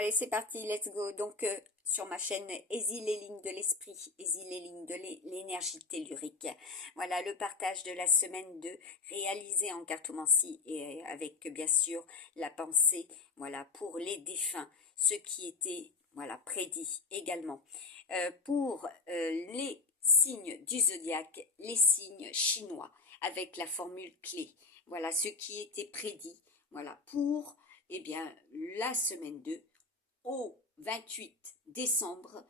Allez, c'est parti, let's go. Donc, sur ma chaîne Aisy les lignes de l'esprit, Aisy les lignes de l'énergie tellurique. Voilà, le partage de la semaine 2, réalisé en cartomancie et avec, bien sûr, la pensée, voilà, pour les défunts, ce qui était, voilà, prédit également. Pour les signes du zodiaque, les signes chinois, avec la formule clé. Voilà, ce qui était prédit, voilà, pour, eh bien, la semaine 2, au 28 décembre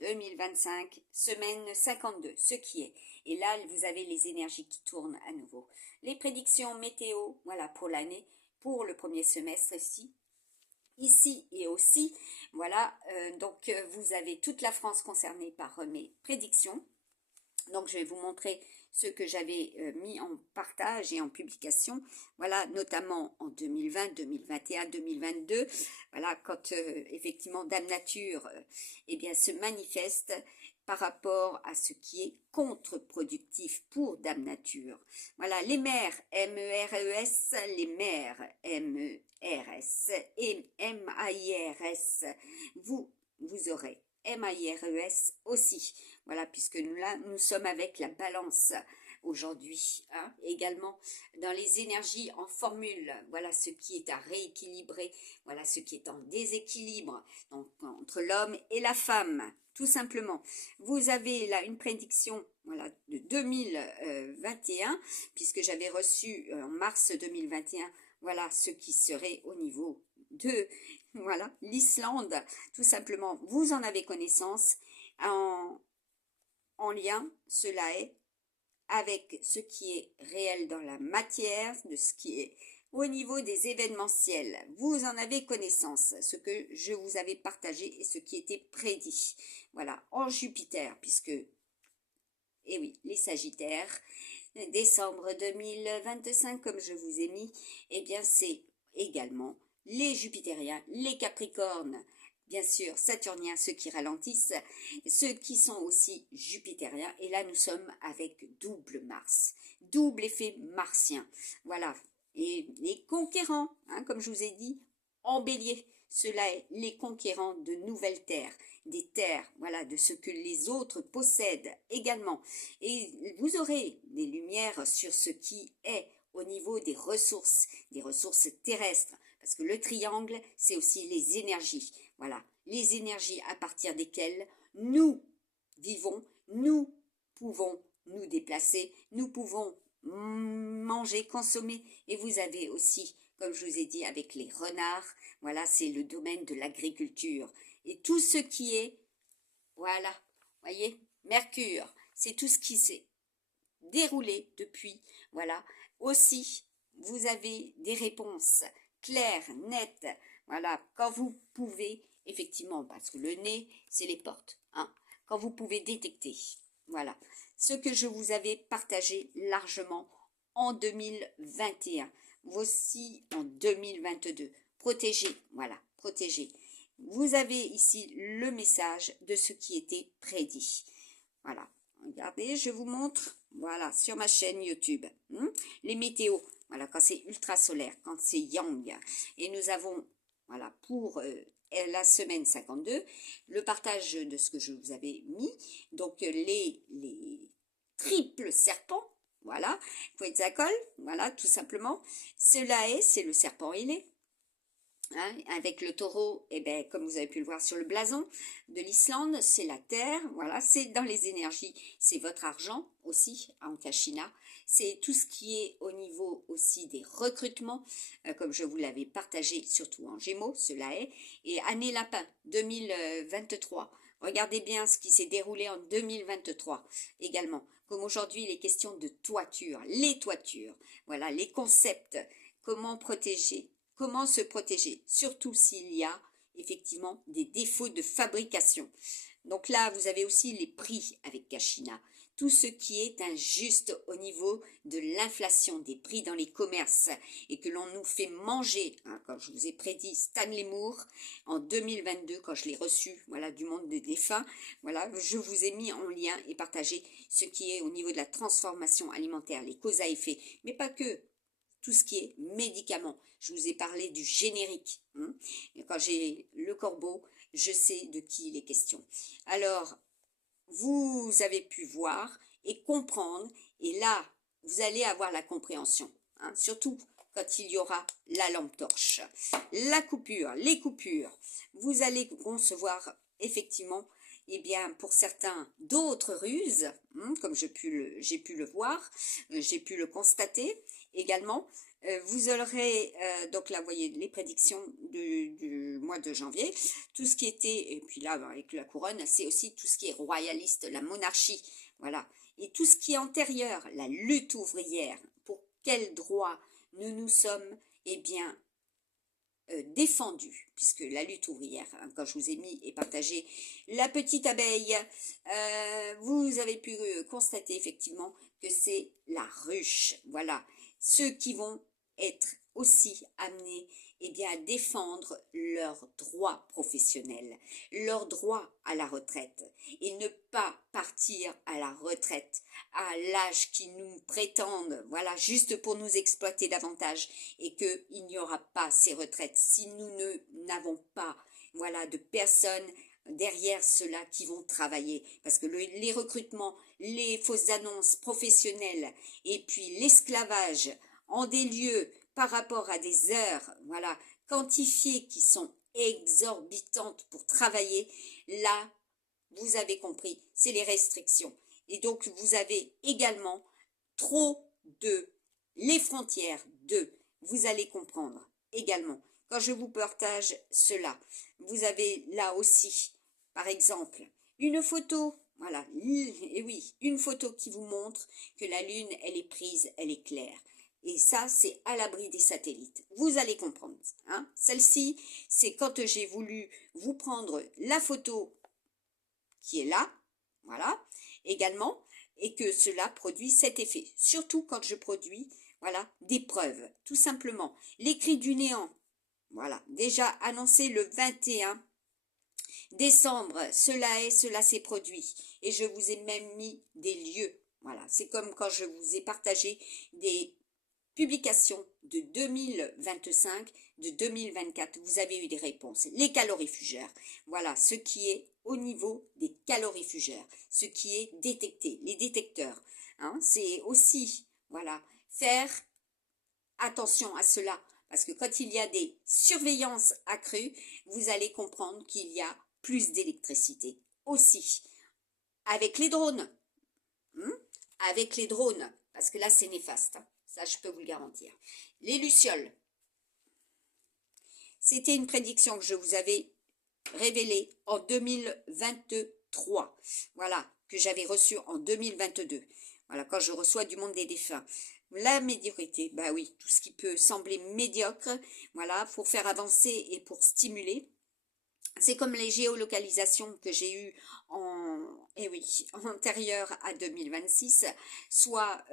2025, semaine 52, ce qui est. Et là, vous avez les énergies qui tournent à nouveau. Les prédictions météo, voilà, pour l'année, pour le premier semestre ici et aussi, voilà, donc vous avez toute la France concernée par mes prédictions. Donc, je vais vous montrer ce que j'avais mis en partage et en publication, voilà, notamment en 2020, 2021, 2022, voilà, quand effectivement Dame Nature eh bien, se manifeste par rapport à ce qui est contre-productif pour Dame Nature. Voilà, les mères, M-E-R-E-S, les mères, M-E-R-S et M-A-I-R-S, vous aurez M-A-I-R-E-S aussi. Voilà, puisque nous sommes avec la balance aujourd'hui, hein, également dans les énergies en formule, voilà ce qui est à rééquilibrer, voilà ce qui est en déséquilibre, donc entre l'homme et la femme, tout simplement. Vous avez là une prédiction, voilà, de 2021, puisque j'avais reçu en mars 2021, voilà ce qui serait au niveau de, voilà, l'Islande, tout simplement. Vous en avez connaissance en lien, cela est, avec ce qui est réel dans la matière, de ce qui est au niveau des événementiels. Vous en avez connaissance, ce que je vous avais partagé et ce qui était prédit. Voilà, en Jupiter, puisque, eh oui, les Sagittaires, décembre 2025, comme je vous ai mis, eh bien c'est également les Jupitériens, les Capricornes, bien sûr, Saturniens, ceux qui ralentissent, ceux qui sont aussi Jupitériens, et là nous sommes avec double Mars, double effet martien, voilà, et les conquérants, hein, comme je vous ai dit, en bélier, cela est les conquérants de nouvelles terres, des terres, voilà, de ce que les autres possèdent également, et vous aurez des lumières sur ce qui est au niveau des ressources terrestres, parce que le triangle, c'est aussi les énergies. Voilà, les énergies à partir desquelles nous vivons, nous pouvons nous déplacer, nous pouvons manger, consommer. Et vous avez aussi, comme je vous ai dit, avec les renards, voilà, c'est le domaine de l'agriculture. Et tout ce qui est, voilà, voyez, Mercure, c'est tout ce qui s'est déroulé depuis, voilà. Aussi, vous avez des réponses claires, nettes, voilà, quand vous pouvez, effectivement, parce que le nez, c'est les portes, hein, quand vous pouvez détecter, voilà, ce que je vous avais partagé largement en 2021, voici en 2022, protégez, voilà, protégez. Vous avez ici le message de ce qui était prédit, voilà. Regardez, je vous montre, voilà, sur ma chaîne YouTube, les météos, voilà, quand c'est ultra solaire, quand c'est yang. Et nous avons, voilà, pour la semaine 52, le partage de ce que je vous avais mis, donc les triples serpents, voilà, Quetzalcoatl, voilà, tout simplement. Cela est, c'est le serpent ailé. Hein, avec le taureau, et ben, comme vous avez pu le voir sur le blason de l'Islande, c'est la terre, voilà, c'est dans les énergies, c'est votre argent aussi en Kachina, c'est tout ce qui est au niveau aussi des recrutements, comme je vous l'avais partagé, surtout en Gémeaux, cela est, et année lapin 2023, regardez bien ce qui s'est déroulé en 2023 également, comme aujourd'hui les questions de toiture, les toitures, voilà, les concepts, comment protéger. Comment se protéger, surtout s'il y a effectivement des défauts de fabrication. Donc là, vous avez aussi les prix avec Kachina. Tout ce qui est injuste au niveau de l'inflation des prix dans les commerces et que l'on nous fait manger, hein, quand je vous ai prédit Stanley Moore en 2022, quand je l'ai reçu, voilà, du monde des défunts, voilà, je vous ai mis en lien et partagé ce qui est au niveau de la transformation alimentaire, les causes à effet, mais pas que. Tout ce qui est médicaments. Je vous ai parlé du générique. Hein. Quand j'ai le corbeau, je sais de qui il est question. Alors, vous avez pu voir et comprendre, et là, vous allez avoir la compréhension, hein, surtout quand il y aura la lampe torche. La coupure, les coupures, vous allez concevoir effectivement, eh bien, pour certains, d'autres ruses, hein, comme j'ai pu le voir, j'ai pu le constater également. Vous aurez, donc là, vous voyez les prédictions du mois de janvier, tout ce qui était, et puis là, avec la couronne, c'est aussi tout ce qui est royaliste, la monarchie, voilà. Et tout ce qui est antérieur, la lutte ouvrière, pour quel droit nous sommes, eh bien, défendus, puisque la lutte ouvrière, hein, quand je vous ai mis et partagé la petite abeille, vous avez pu constater effectivement que c'est la ruche, voilà, ceux qui vont être aussi amenés eh bien, à défendre leurs droits professionnels, leur droit à la retraite, et ne pas partir à la retraite à l'âge qui nous prétendent, voilà, juste pour nous exploiter davantage, et qu'il n'y aura pas ces retraites si nous n'avons pas, voilà, de personnes derrière ceux-là qui vont travailler, parce que les recrutements, les fausses annonces professionnelles, et puis l'esclavage en des lieux par rapport à des heures, voilà, quantifiées qui sont exorbitantes pour travailler, là, vous avez compris, c'est les restrictions. Et donc, vous avez également trop de les frontières de, vous allez comprendre également. Quand je vous partage cela, vous avez là aussi, par exemple, une photo, voilà, et oui, une photo qui vous montre que la Lune, elle est prise, elle est claire. Et ça, c'est à l'abri des satellites. Vous allez comprendre. Hein. Celle-ci, c'est quand j'ai voulu vous prendre la photo qui est là, voilà, également, et que cela produit cet effet. Surtout quand je produis, voilà, des preuves, tout simplement. L'écrit du néant, voilà, déjà annoncé le 21 décembre, cela s'est produit. Et je vous ai même mis des lieux. Voilà, c'est comme quand je vous ai partagé des publications de 2025, de 2024, vous avez eu des réponses. Les calorifugeurs, voilà ce qui est au niveau des calorifugeurs, ce qui est détecté, les détecteurs. Hein, c'est aussi, voilà, faire attention à cela, parce que quand il y a des surveillances accrues, vous allez comprendre qu'il y a plus d'électricité aussi. Avec les drones, avec les drones, parce que là c'est néfaste, hein. Ça, je peux vous le garantir. Les lucioles. C'était une prédiction que je vous avais révélée en 2023. Voilà, que j'avais reçue en 2022. Voilà, quand je reçois du monde des défunts. La médiocrité, bah oui, tout ce qui peut sembler médiocre, voilà, pour faire avancer et pour stimuler. C'est comme les géolocalisations que j'ai eues antérieures à 2026, soit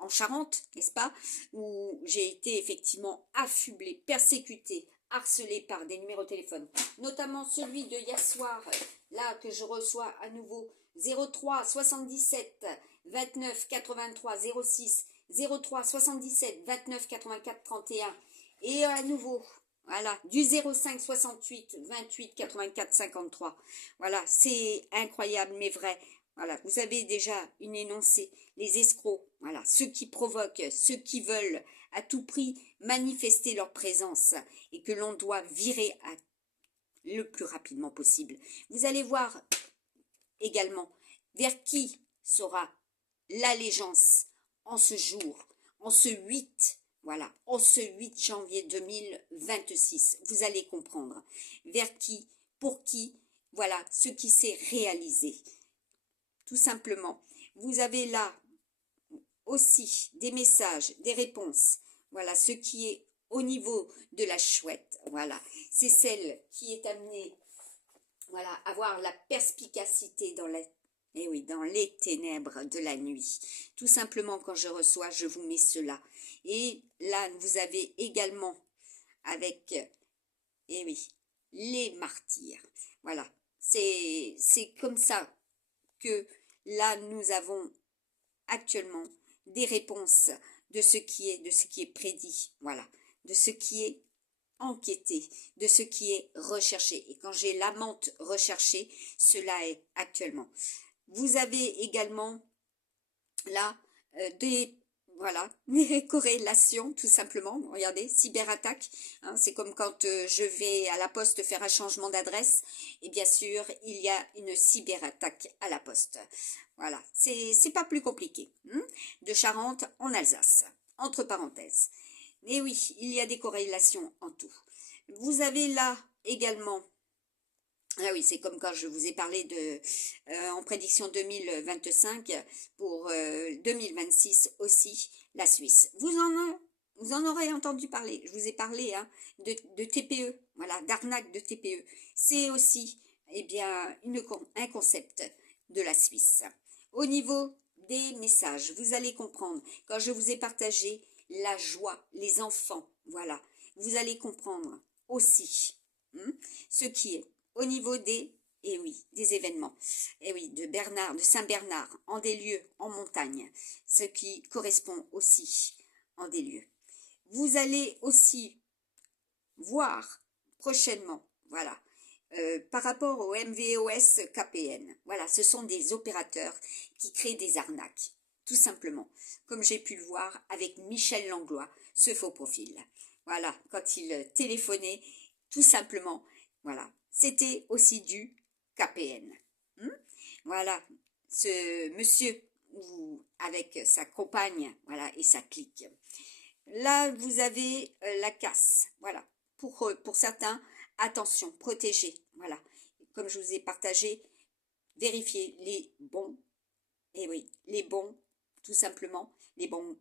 en Charente, n'est-ce pas, où j'ai été effectivement affublée, persécutée, harcelée par des numéros de téléphone, notamment celui de hier soir, là que je reçois à nouveau, 03 77 29 83 06, 03 77 29 84 31, et à nouveau, voilà, du 05 68 28 84 53. Voilà, c'est incroyable mais vrai. Voilà, vous avez déjà une énoncée, les escrocs, voilà, ceux qui provoquent, ceux qui veulent à tout prix manifester leur présence et que l'on doit virer le plus rapidement possible. Vous allez voir également vers qui sera l'allégeance en ce jour, en ce 8. Voilà, en ce 8 janvier 2026, vous allez comprendre vers qui, pour qui, voilà, ce qui s'est réalisé. Tout simplement, vous avez là aussi des messages, des réponses. Voilà, ce qui est au niveau de la chouette, voilà, c'est celle qui est amenée, voilà, à avoir la perspicacité dans dans les ténèbres de la nuit. Tout simplement, quand je reçois, je vous mets cela. Et là, vous avez également avec, les martyrs. Voilà, c'est comme ça que là, nous avons actuellement des réponses de ce qui est prédit. Voilà, de ce qui est enquêté, de ce qui est recherché. Et quand j'ai la menthe recherchée, cela est actuellement. Vous avez également là des voilà, des corrélations tout simplement. Regardez, cyberattaque, hein, c'est comme quand je vais à la poste faire un changement d'adresse et bien sûr, il y a une cyberattaque à la poste. Voilà, c'est pas plus compliqué. De Charente en Alsace, entre parenthèses. Et oui, il y a des corrélations en tout. Vous avez là également, ah oui, c'est comme quand je vous ai parlé de en prédiction 2025 pour 2026 aussi, la Suisse. Vous en aurez entendu parler. Je vous ai parlé hein, de TPE, voilà, d'arnaque de TPE. C'est aussi eh bien, un concept de la Suisse. Au niveau des messages, vous allez comprendre, quand je vous ai partagé la joie, les enfants, voilà, vous allez comprendre aussi ce qui est au niveau des, et oui, des événements, et oui, de Saint-Bernard, en des lieux, en montagne, ce qui correspond aussi en des lieux. Vous allez aussi voir prochainement, voilà, par rapport au MVOS KPN, voilà, ce sont des opérateurs qui créent des arnaques, tout simplement, comme j'ai pu le voir avec Michel Langlois, ce faux profil. Voilà, quand il téléphonait, tout simplement, voilà, c'était aussi du KPN. Voilà, ce monsieur avec sa compagne, voilà, et sa clique. Là, vous avez la casse, voilà. Pour certains, attention, protégez, voilà. Comme je vous ai partagé, vérifiez les bons, et oui, les bons, tout simplement, les bons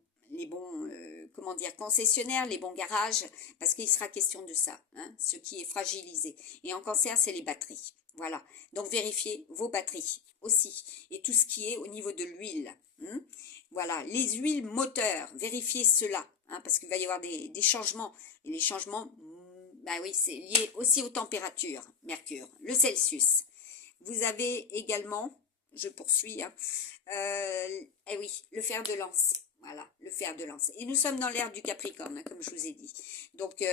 comment dire, concessionnaires, les bons garages, parce qu'il sera question de ça, hein, ce qui est fragilisé. Et en cancer, c'est les batteries. Voilà. Donc, vérifiez vos batteries aussi. Et tout ce qui est au niveau de l'huile. Voilà. Les huiles moteurs, vérifiez cela. Hein, parce qu'il va y avoir des changements. Et les changements, bah oui, c'est lié aussi aux températures. Mercure, le Celsius. Vous avez également, je poursuis, hein, eh oui, le fer de lance. Voilà, le fer de lance. Et nous sommes dans l'ère du Capricorne, hein, comme je vous ai dit. Donc,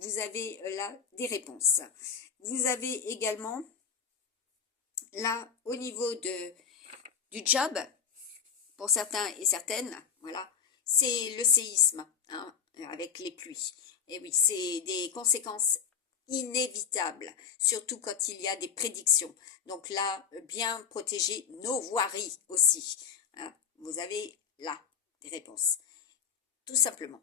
vous avez là des réponses. Vous avez également, là, au niveau du job, pour certains et certaines, voilà, c'est le séisme, hein, avec les pluies. Et oui, c'est des conséquences inévitables, surtout quand il y a des prédictions. Donc là, bien protéger nos voiries aussi. Hein. Vous avez là des réponses, tout simplement.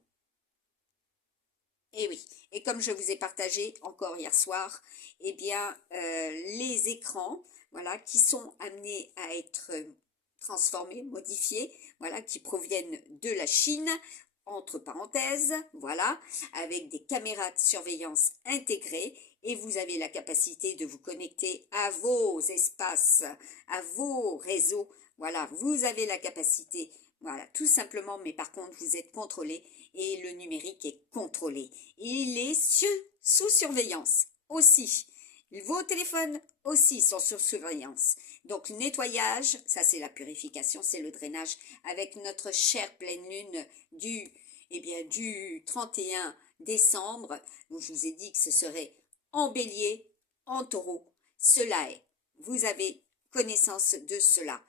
Et oui, et comme je vous ai partagé encore hier soir, eh bien, les écrans, voilà, qui sont amenés à être transformés, modifiés, voilà, qui proviennent de la Chine, entre parenthèses, voilà, avec des caméras de surveillance intégrées, et vous avez la capacité de vous connecter à vos espaces, à vos réseaux, voilà, vous avez la capacité, voilà, tout simplement, mais par contre, vous êtes contrôlé, et le numérique est contrôlé. Il est sous surveillance aussi. Vos téléphones aussi sont sous surveillance. Donc, nettoyage, ça c'est la purification, c'est le drainage, avec notre chère pleine lune du 31 décembre, où je vous ai dit que ce serait en bélier, en taureau. Cela est. Vous avez connaissance de cela.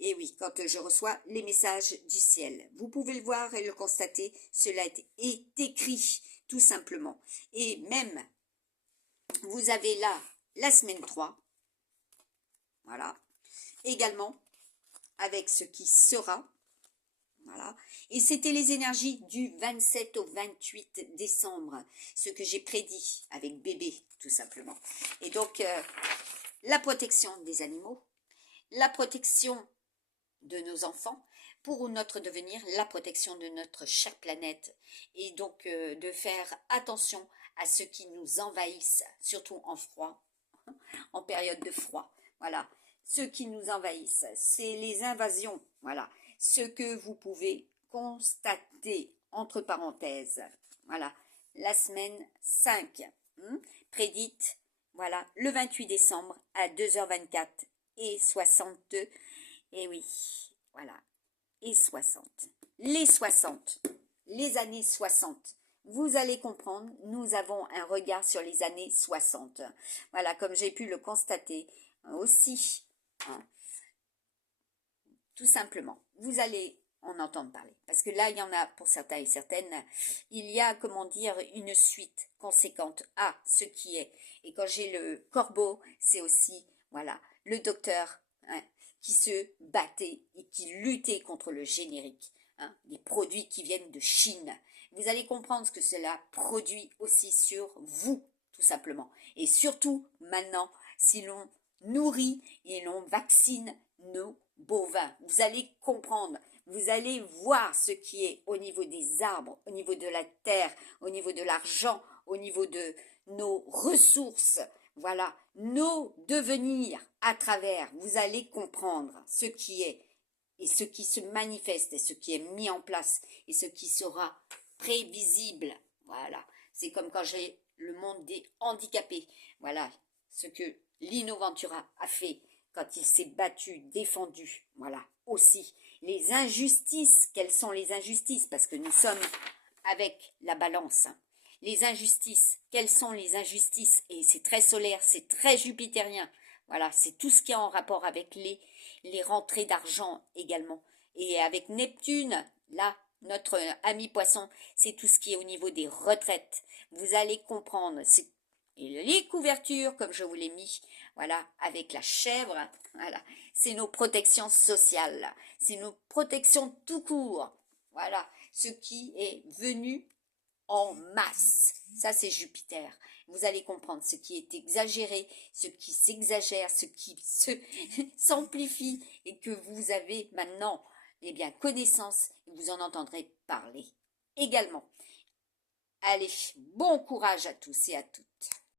Et oui, quand je reçois les messages du ciel. Vous pouvez le voir et le constater, cela est écrit, tout simplement. Et même, vous avez là la semaine 3, voilà, également, avec ce qui sera, voilà. Et c'était les énergies du 27 au 28 décembre, ce que j'ai prédit avec bébé, tout simplement. Et donc, la protection des animaux, la protection de nos enfants, pour notre devenir, la protection de notre chère planète, et donc de faire attention à ceux qui nous envahissent, surtout en froid, en période de froid. Voilà, ceux qui nous envahissent, c'est les invasions. Voilà, ce que vous pouvez constater, entre parenthèses. Voilà, la semaine 5, prédite, voilà, le 28 décembre à 2h24 et 62. Et oui, voilà, et 60. Les 60, les années 60. vous allez comprendre, nous avons un regard sur les années 60. Voilà, comme j'ai pu le constater aussi, hein, tout simplement. Vous allez en entendre parler. Parce que là, il y en a, pour certains et certaines, il y a, comment dire, une suite conséquente à ce qui est. Et quand j'ai le corbeau, c'est aussi, voilà, le docteur, hein, qui se battait et qui luttait contre le générique, hein, des produits qui viennent de Chine. Vous allez comprendre ce que cela produit aussi sur vous, tout simplement. Et surtout, maintenant, si l'on nourrit et l'on vaccine nos bovins, vous allez comprendre, vous allez voir ce qui est au niveau des arbres, au niveau de la terre, au niveau de l'argent, au niveau de nos ressources, voilà, nos devenirs à travers, vous allez comprendre ce qui est et ce qui se manifeste et ce qui est mis en place et ce qui sera prévisible. Voilà, c'est comme quand j'ai le monde des handicapés. Voilà, ce que Lino Ventura a fait quand il s'est battu, défendu. Voilà, aussi les injustices. Quelles sont les injustices? Parce que nous sommes avec la balance. Les injustices, quelles sont les injustices? Et c'est très solaire, c'est très jupitérien. Voilà, c'est tout ce qui est en rapport avec les rentrées d'argent également. Et avec Neptune, là, notre ami poisson, c'est tout ce qui est au niveau des retraites. Vous allez comprendre. Et les couvertures, comme je vous l'ai mis, voilà, avec la chèvre, voilà, c'est nos protections sociales, c'est nos protections tout court. Voilà, ce qui est venu en masse. Ça, c'est Jupiter. Vous allez comprendre ce qui est exagéré, ce qui s'exagère, ce qui s'amplifie et que vous avez maintenant, eh bien, connaissance et vous en entendrez parler également. Allez, bon courage à tous et à toutes.